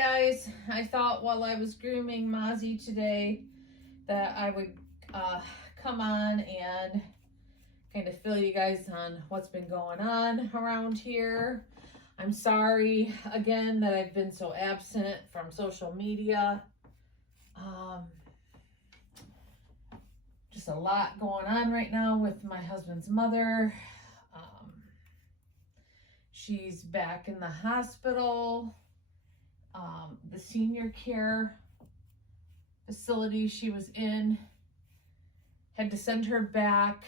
guys, I thought while I was grooming Mozzie today that I would come on and kind of fill you guys on what's been going on around here. I'm sorry again that I've been so absent from social media. Just a lot going on right now with my husband's mother. She's back in the hospital. The senior care facility she was in had to send her back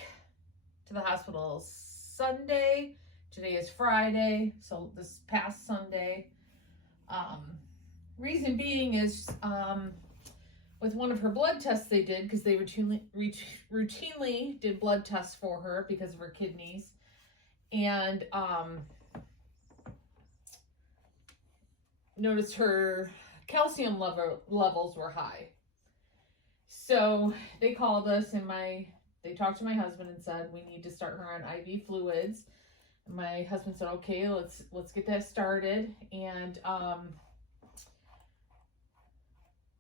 to the hospital Sunday. Today is Friday, so this past Sunday. Reason being is with one of her blood tests they did, because they routinely did blood tests for her because of her kidneys, and noticed her calcium levels were high. So they called us and they talked to my husband and said, we need to start her on IV fluids. And my husband said, okay, let's get that started. And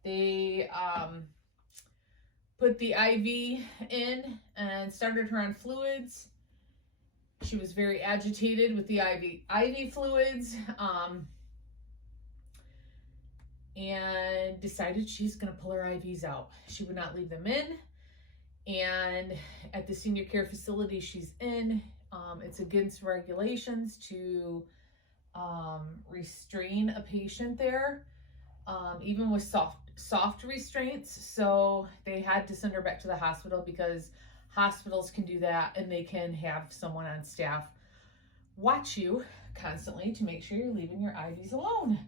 they put the IV in and started her on fluids. She was very agitated with the IV fluids. And decided she's going to pull her IVs out. She would not leave them in. And at the senior care facility she's in, it's against regulations to restrain a patient there, even with soft restraints. So they had to send her back to the hospital because hospitals can do that, and they can have someone on staff watch you constantly to make sure you're leaving your IVs alone.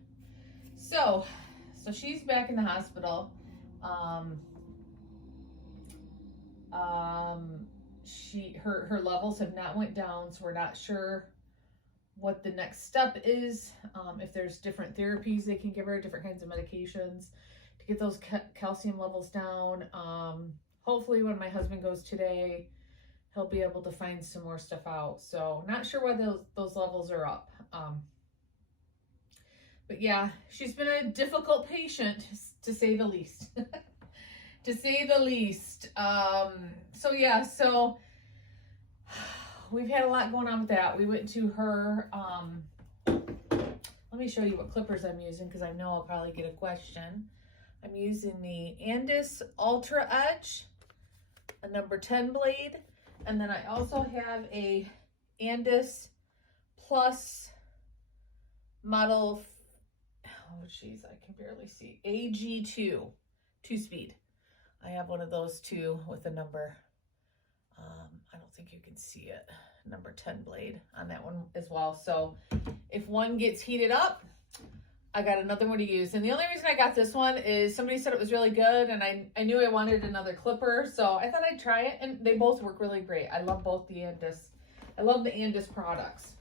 So she's back in the hospital. Her levels have not went down, so we're not sure what the next step is. If there's different therapies they can give her, different kinds of medications to get those calcium levels down. Hopefully when my husband goes today, he'll be able to find some more stuff out. So not sure why those levels are up. But yeah, she's been a difficult patient, to say the least. To say the least. So we've had a lot going on with that. We went to her, let me show you what clippers I'm using, because I know I'll probably get a question. I'm using the Andis Ultra Edge, a number 10 blade. And then I also have a Andis Plus model, oh geez, I can barely see, AG2, 2-speed. I have one of those too with a number, I don't think you can see it, number 10 blade on that one as well. So if one gets heated up, I got another one to use. And the only reason I got this one is somebody said it was really good, and I knew I wanted another clipper, so I thought I'd try it, and they both work really great. I love both the Andis. I love the Andis products.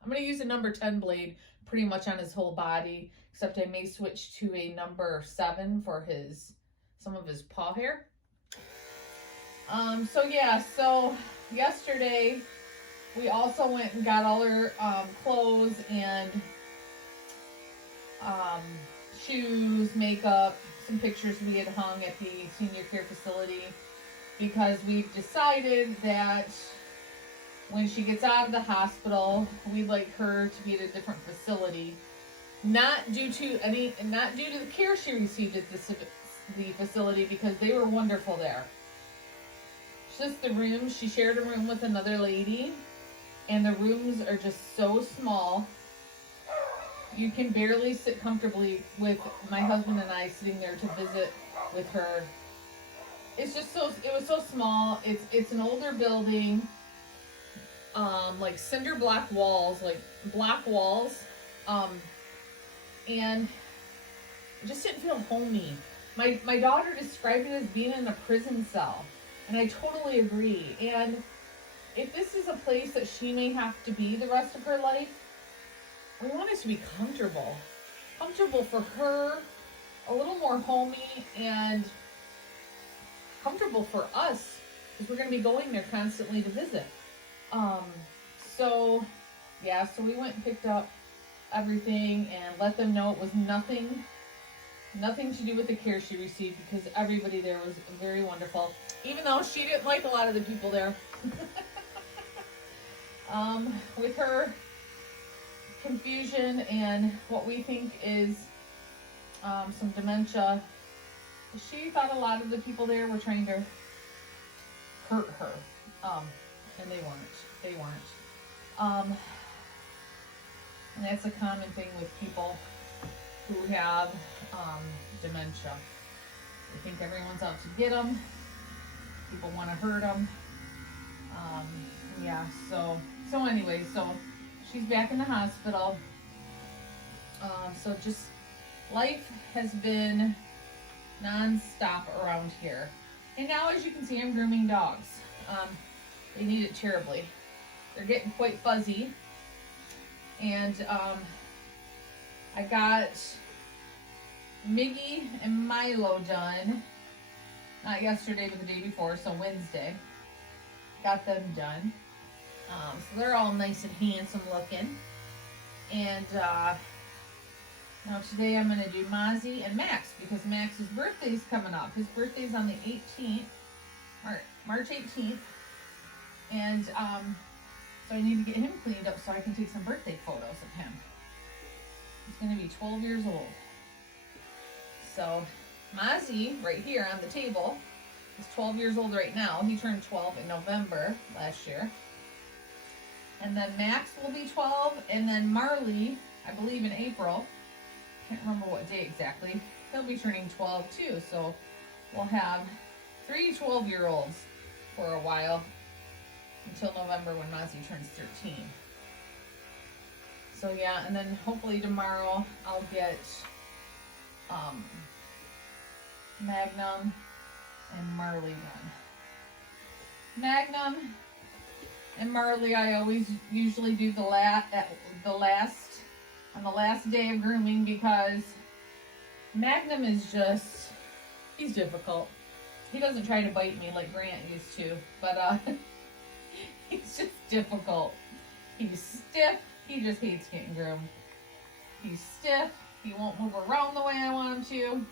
I'm going to use a number 10 blade pretty much on his whole body, except I may switch to a number 7 for some of his paw hair. So yesterday we also went and got all her clothes and shoes, makeup, some pictures we had hung at the senior care facility, because we've decided that when she gets out of the hospital, we'd like her to be at a different facility. Not due to the care she received at the facility, because they were wonderful there. It's just the rooms. She shared a room with another lady, and the rooms are just so small. You can barely sit comfortably with my husband and I sitting there to visit with her. It was so small. It's an older building. Like cinder block walls, and it just didn't feel homey. My daughter described it as being in a prison cell, and I totally agree. And if this is a place that she may have to be the rest of her life, we want it to be comfortable for her, a little more homey, and comfortable for us, because we're going to be going there constantly to visit. So yeah, so we went and picked up everything and let them know it was nothing to do with the care she received, because everybody there was very wonderful, even though she didn't like a lot of the people there. With her confusion and what we think is some dementia, she thought a lot of the people there were trying to hurt her, and they weren't. And that's a common thing with people who have dementia. They think everyone's out to get them. People want to hurt them. Yeah, so anyway, so she's back in the hospital. So just life has been non-stop around here. And now, as you can see, I'm grooming dogs. They need it terribly. They're getting quite fuzzy. And I got Miggy and Milo done. Not yesterday, but the day before, so Wednesday. Got them done. So they're all nice and handsome looking. And now today I'm going to do Mozzie and Max, because Max's birthday's coming up. His birthday's on the 18th, March 18th. And so I need to get him cleaned up so I can take some birthday photos of him. He's going to be 12 years old. So Mozzie, right here on the table, is 12 years old right now. He turned 12 in November last year. And then Max will be 12, and then Marley, I believe in April. Can't remember what day exactly. He'll be turning 12 too, so we'll have 3 12-year-olds for a while until November when Mozzie turns 13. So yeah, and then hopefully tomorrow I'll get Magnum and Marley done. Magnum and Marley, I always usually do on the last day of grooming, because Magnum is just, he's difficult. He doesn't try to bite me like Grant used to, but he's just difficult. He's stiff. He just hates getting groomed. He's stiff. He won't move around the way I want him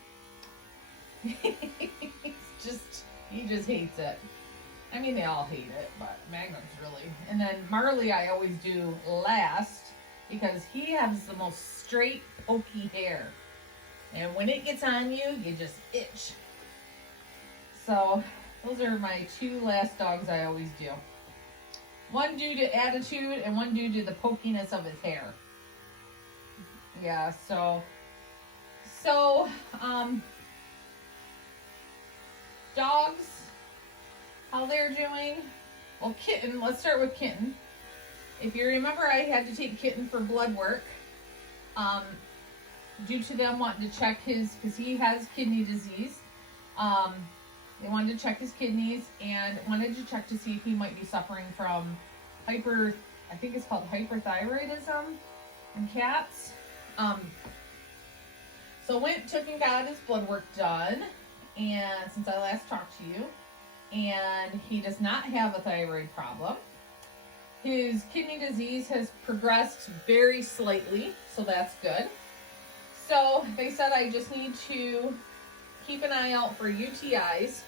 to. He just hates it. I mean, they all hate it, but Magnum's really. And then Marley I always do last, because he has the most straight, pokey hair. And when it gets on you, you just itch. So those are my 2 last dogs I always do. One due to attitude and one due to the pokiness of his hair. Yeah, so dogs, how they're doing. Well, Kitten, let's start with Kitten. If you remember, I had to take Kitten for blood work, due to them wanting to check his, because he has kidney disease. They wanted to check his kidneys and wanted to check to see if he might be suffering from I think it's called hyperthyroidism in cats. So took and got his blood work done, and since I last talked to you, and he does not have a thyroid problem. His kidney disease has progressed very slightly, so that's good. So they said I just need to keep an eye out for UTIs,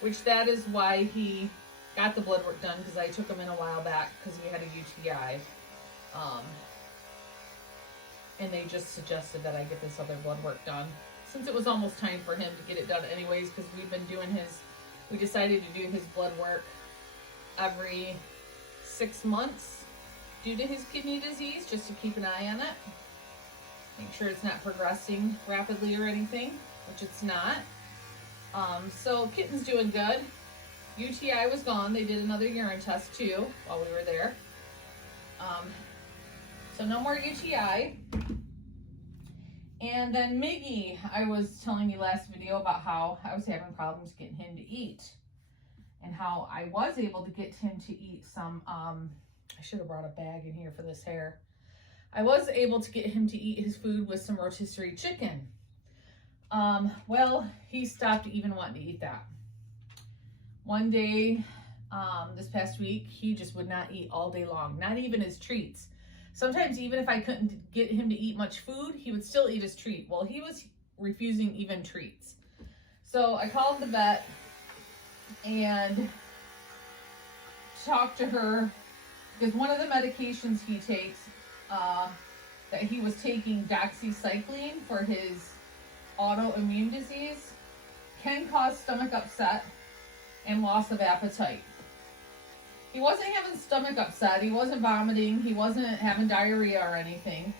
which that is why he got the blood work done, because I took him in a while back because we had a UTI. And they just suggested that I get this other blood work done, since it was almost time for him to get it done anyways, because we decided to do his blood work every 6 months due to his kidney disease, just to keep an eye on it. Make sure it's not progressing rapidly or anything, which it's not. So Kitten's doing good. UTI was gone. They did another urine test too while we were there. So no more UTI. And then Miggy, I was telling you last video about how I was having problems getting him to eat, and how I was able to get him to eat some, I should have brought a bag in here for this hair. I was able to get him to eat his food with some rotisserie chicken. Well, he stopped even wanting to eat that. One day, this past week, he just would not eat all day long, not even his treats. Sometimes even if I couldn't get him to eat much food, he would still eat his treat. Well, he was refusing even treats. So I called the vet and talked to her because one of the medications he takes, that he was taking doxycycline for his autoimmune disease, can cause stomach upset and loss of appetite. He wasn't having stomach upset, he wasn't vomiting, he wasn't having diarrhea or anything,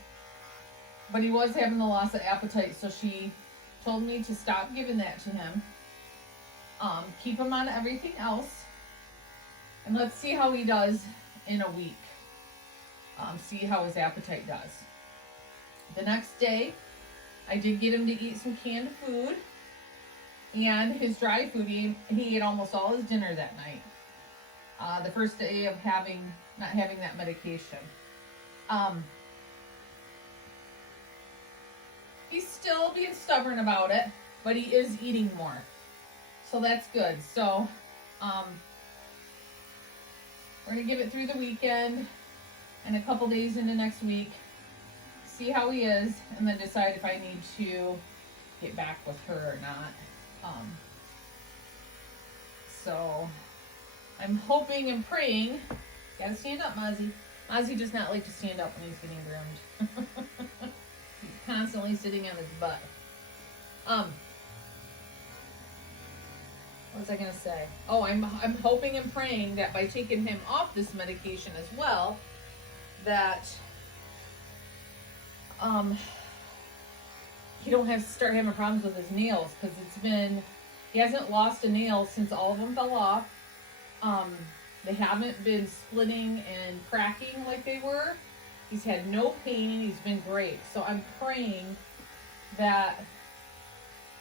but he was having the loss of appetite, so she told me to stop giving that to him, keep him on everything else, and let's see how he does in a week. See how his appetite does. The next day, I did get him to eat some canned food, and his dry food, he ate almost all his dinner that night. The first day of not having that medication. He's still being stubborn about it, but he is eating more. So that's good. So, we're going to give it through the weekend and a couple days into next week, see how he is, and then decide if I need to get back with her or not. So I'm hoping and praying. Gotta stand up, Mozzie. Mozzie does not like to stand up when he's getting groomed. He's constantly sitting on his butt. What was I gonna say? Oh, I'm hoping and praying that by taking him off this medication as well, that he don't have to start having problems with his nails, because he hasn't lost a nail since all of them fell off. They haven't been splitting and cracking like they were. He's had no pain. He's been great. So I'm praying that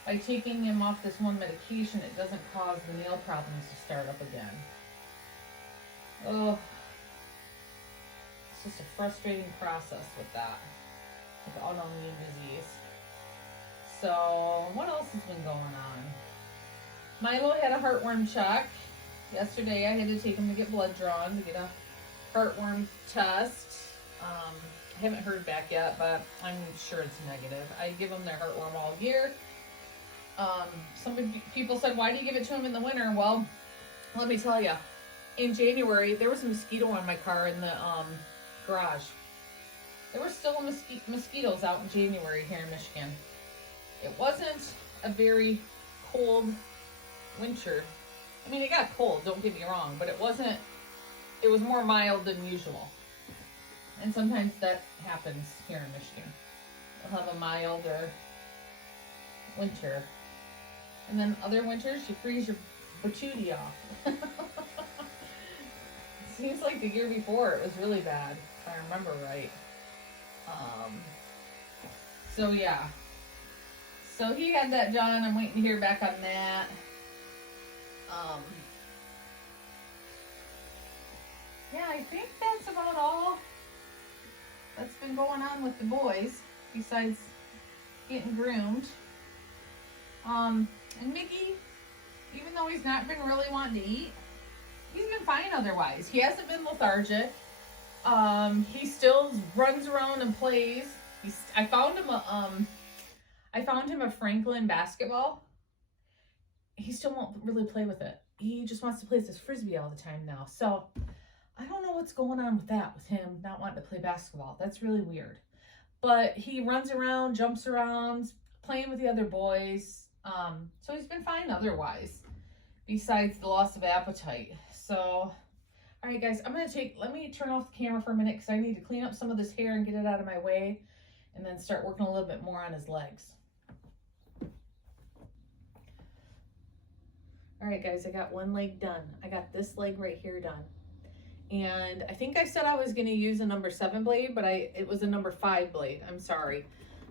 by taking him off this one medication, it doesn't cause the nail problems to start up again. Oh, it's just a frustrating process with that, with autoimmune disease. So what else has been going on? Milo had a heartworm check. Yesterday I had to take him to get blood drawn to get a heartworm test. I haven't heard back yet, but I'm sure it's negative. I give him their heartworm all year. Some people said, why do you give it to him in the winter? Well, let me tell you, in January, there was a mosquito on my car in the garage. There were still mosquitoes out in January here in Michigan. It wasn't a very cold winter. I mean, it got cold, don't get me wrong, but it was more mild than usual. And sometimes that happens here in Michigan. We'll have a milder winter. And then other winters, you freeze your patootie off. Seems like the year before it was really bad, if I remember right. So yeah. So he had that done. I'm waiting to hear back on that. Yeah, I think that's about all that's been going on with the boys, besides getting groomed. And Miggy, even though he's not been really wanting to eat, he's been fine otherwise. He hasn't been lethargic. He still runs around and plays. I found him a Franklin basketball. He still won't really play with it. He just wants to play with his frisbee all the time now. So I don't know what's going on with that, with him not wanting to play basketball. That's really weird. But he runs around, jumps around, playing with the other boys. So he's been fine otherwise, besides the loss of appetite. So, all right, guys, let me turn off the camera for a minute because I need to clean up some of this hair and get it out of my way, and then start working a little bit more on his legs. All right, guys, I got one leg done. I got this leg right here done. And I think I said I was going to use a number 7 blade, but it was a number 5 blade. I'm sorry.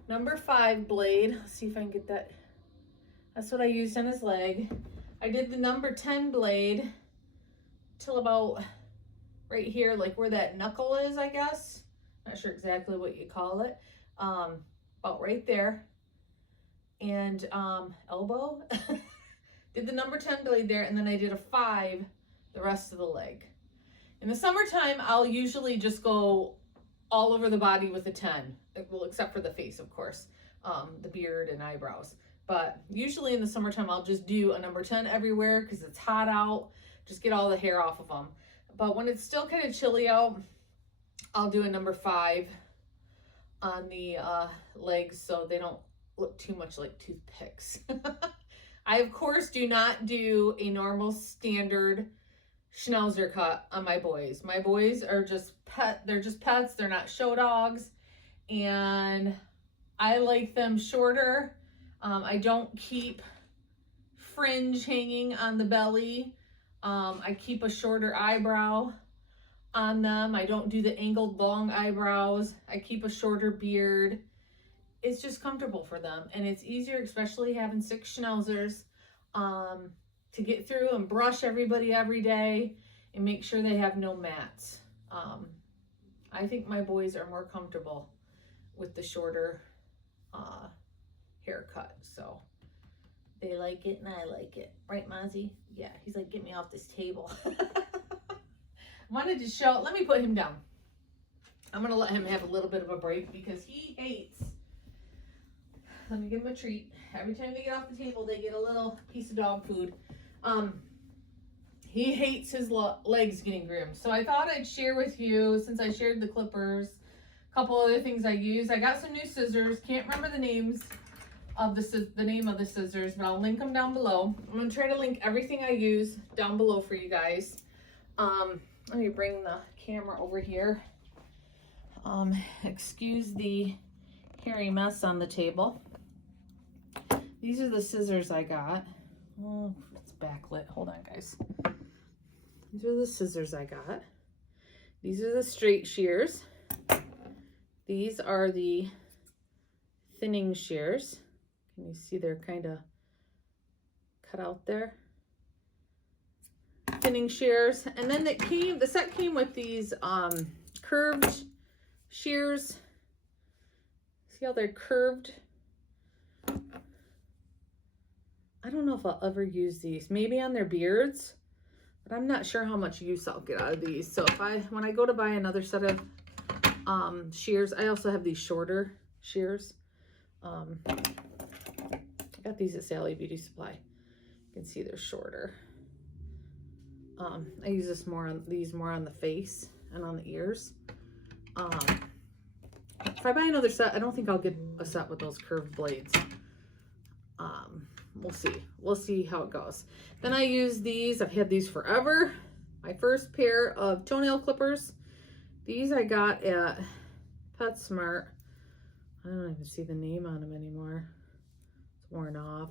Number 5 blade. Let's see if I can get that. That's what I used on his leg. I did the number 10 blade till about right here, like where that knuckle is, I guess. Not sure exactly what you call it. About right there. And elbow. Did the number 10 blade there, and then I did a 5 the rest of the leg. In the summertime, I'll usually just go all over the body with a 10. Well, except for the face, of course, the beard and eyebrows. But usually in the summertime, I'll just do a number 10 everywhere because it's hot out. Just get all the hair off of them. But when it's still kind of chilly out, I'll do a number 5 on the legs so they don't look too much like toothpicks. I, of course, do not do a normal standard Schnauzer cut on my boys. My boys are just they're just pets. They're not show dogs. And I like them shorter. I don't keep fringe hanging on the belly. I keep a shorter eyebrow on them. I don't do the angled long eyebrows. I keep a shorter beard. It's just comfortable for them. And it's easier, especially having 6 Schnauzers, to get through and brush everybody every day and make sure they have no mats. I think my boys are more comfortable with the shorter haircut. So they like it and I like it. Right, Mozzie? Yeah, he's like, get me off this table. Wanted to show, let me put him down. I'm going to let him have a little bit of a break because he hates, let me give him a treat. Every time they get off the table, they get a little piece of dog food. He hates his legs getting groomed. So I thought I'd share with you, since I shared the clippers, a couple other things I use. I got some new scissors. Can't remember the names of the name of the scissors, but I'll link them down below. I'm going to try to link everything I use down below for you guys. Let me bring the camera over here. Excuse the hairy mess on the table. These are the scissors I got. Oh, it's backlit. Hold on, guys. These are the scissors I got. These are the straight shears. These are the thinning shears. Can you see they're kind of cut out there? Thinning shears. And then the set came with these curved shears. See how they're curved? I don't know if I'll ever use these. Maybe on their beards, but I'm not sure how much use I'll get out of these. So when I go to buy another set of shears, I also have these shorter shears. I got these at Sally Beauty Supply. You can see they're shorter. I use these more on the face and on the ears. If I buy another set, I don't think I'll get a set with those curved blades. We'll see. We'll see how it goes. Then I use these. I've had these forever. My first pair of toenail clippers. These I got at PetSmart. I don't even see the name on them anymore. It's worn off.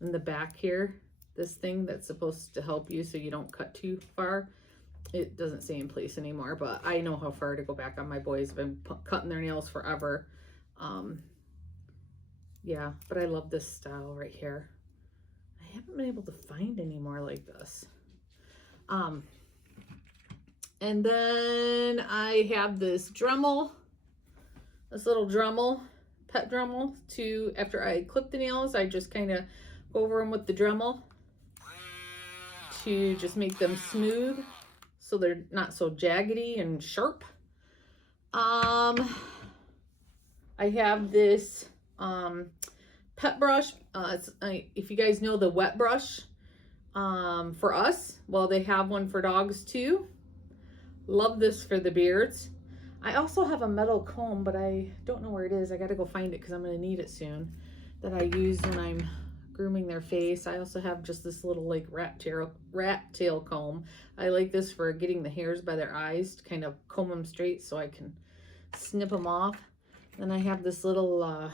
In the back here, this thing that's supposed to help you so you don't cut too far. It doesn't stay in place anymore, but I know how far to go back on my boys. I've been cutting their nails forever. Yeah, but I love this style right here. I haven't been able to find any more like this. And then I have this Dremel, this little Dremel, pet Dremel, after I clip the nails, I just kind of go over them with the Dremel to just make them smooth so they're not so jaggedy and sharp. I have this pet brush. If you guys know the wet brush for us, well, they have one for dogs too. Love this for the beards. I also have a metal comb, but I don't know where it is. I got to go find it because I'm going to need it soon, that I use when I'm grooming their face. I also have just this little like rat tail comb. I like this for getting the hairs by their eyes to kind of comb them straight so I can snip them off. Then I have this little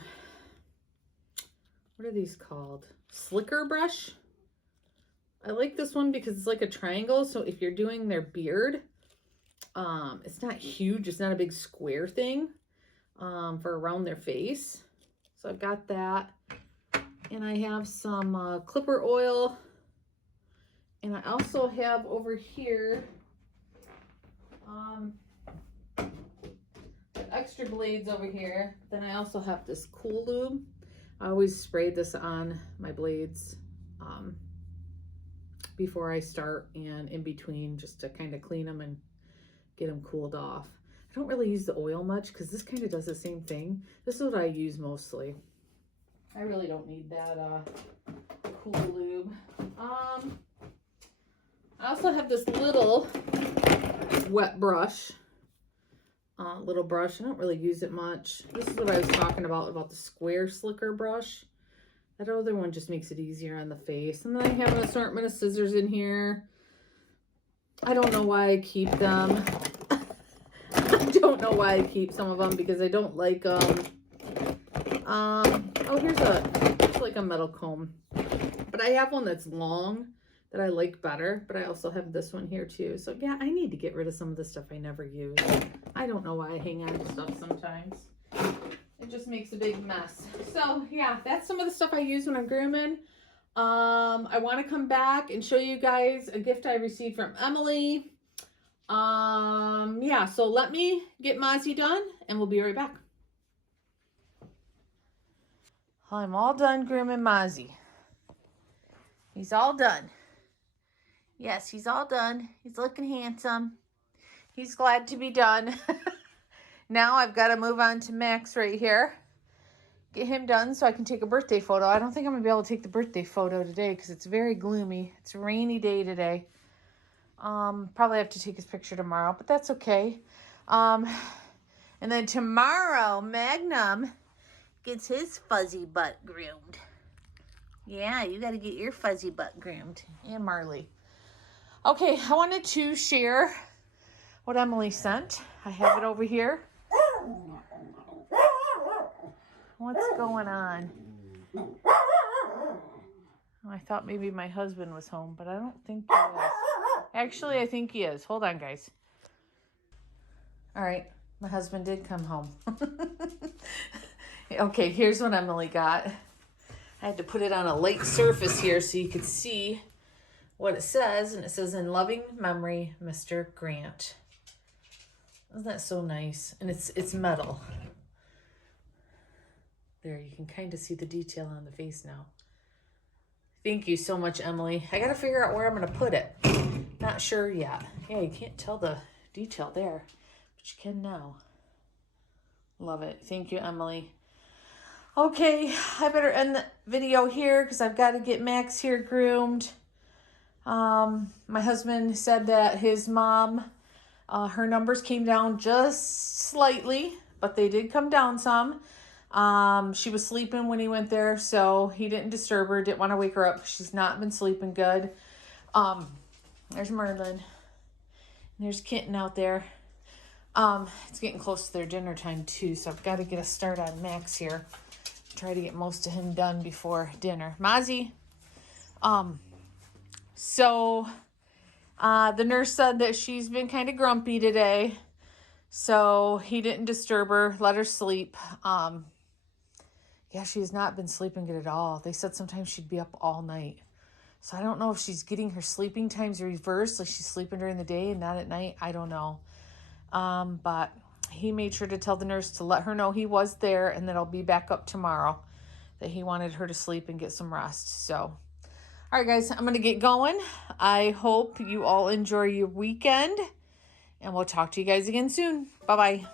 what are these called? Slicker brush. I like this one because it's like a triangle, so if you're doing their beard, it's not huge, it's not a big square thing for around their face. So I've got that. And I have some clipper oil. And I also have over here extra blades over here. Then I also have this Cool Lube. I always spray this on my blades before I start and in between, just to kind of clean them and get them cooled off. I don't really use the oil much because this kind of does the same thing. This is what I use mostly. I really don't need that cool lube. I also have this little wet brush. Little brush. I don't really use it much. This is what I was talking about the square slicker brush. That other one just makes it easier on the face. And then I have an assortment of scissors in here. I don't know why I keep them. I don't know why I keep some of them because I don't like them. Oh, it's like a metal comb. But I have one that's long that I like better. But I also have this one here too. So yeah, I need to get rid of some of the stuff I never use. I don't know why I hang on to stuff sometimes. It just makes a big mess. So yeah, that's some of the stuff I use when I'm grooming. I want to come back and show you guys a gift I received from Emily. Yeah, so let me get Mozzie done and we'll be right back. I'm all done grooming Mozzie. He's all done. Yes, he's all done. He's looking handsome. He's glad to be done. Now I've got to move on to Max right here. Get him done so I can take a birthday photo. I don't think I'm going to be able to take the birthday photo today because it's very gloomy. It's a rainy day today. Probably have to take his picture tomorrow, but that's okay. And then tomorrow, Magnum gets his fuzzy butt groomed. Yeah, you got to get your fuzzy butt groomed. And Marley. Okay, I wanted to share what Emily sent. I have it over here. What's going on? Oh, I thought maybe my husband was home, but I don't think he is. Actually, I think he is. Hold on, guys. All right, my husband did come home. Okay, here's what Emily got. I had to put it on a light surface here so you could see what it says. And it says, "In loving memory, Mr. Grant." Isn't that so nice? And it's metal. There, you can kind of see the detail on the face now. Thank you so much, Emily. I got to figure out where I'm going to put it. Not sure yet. Yeah, you can't tell the detail there, but you can now. Love it. Thank you, Emily. Okay, I better end the video here because I've got to get Max here groomed. My husband said that his mom, her numbers came down just slightly, but they did come down some. She was sleeping when he went there, so he didn't disturb her, didn't want to wake her up. She's not been sleeping good. There's Merlin. There's Kitten out there. It's getting close to their dinner time too, so I've got to get a start on Max here. Try to get most of him done before dinner. Mozzie. So the nurse said that she's been kind of grumpy today, so he didn't disturb her, let her sleep. Yeah, she has not been sleeping good at all. They said sometimes she'd be up all night. So I don't know if she's getting her sleeping times reversed, like she's sleeping during the day and not at night. I don't know. But he made sure to tell the nurse to let her know he was there and that I'll be back up tomorrow, that he wanted her to sleep and get some rest. So, all right, guys, I'm going to get going. I hope you all enjoy your weekend, and we'll talk to you guys again soon. Bye-bye.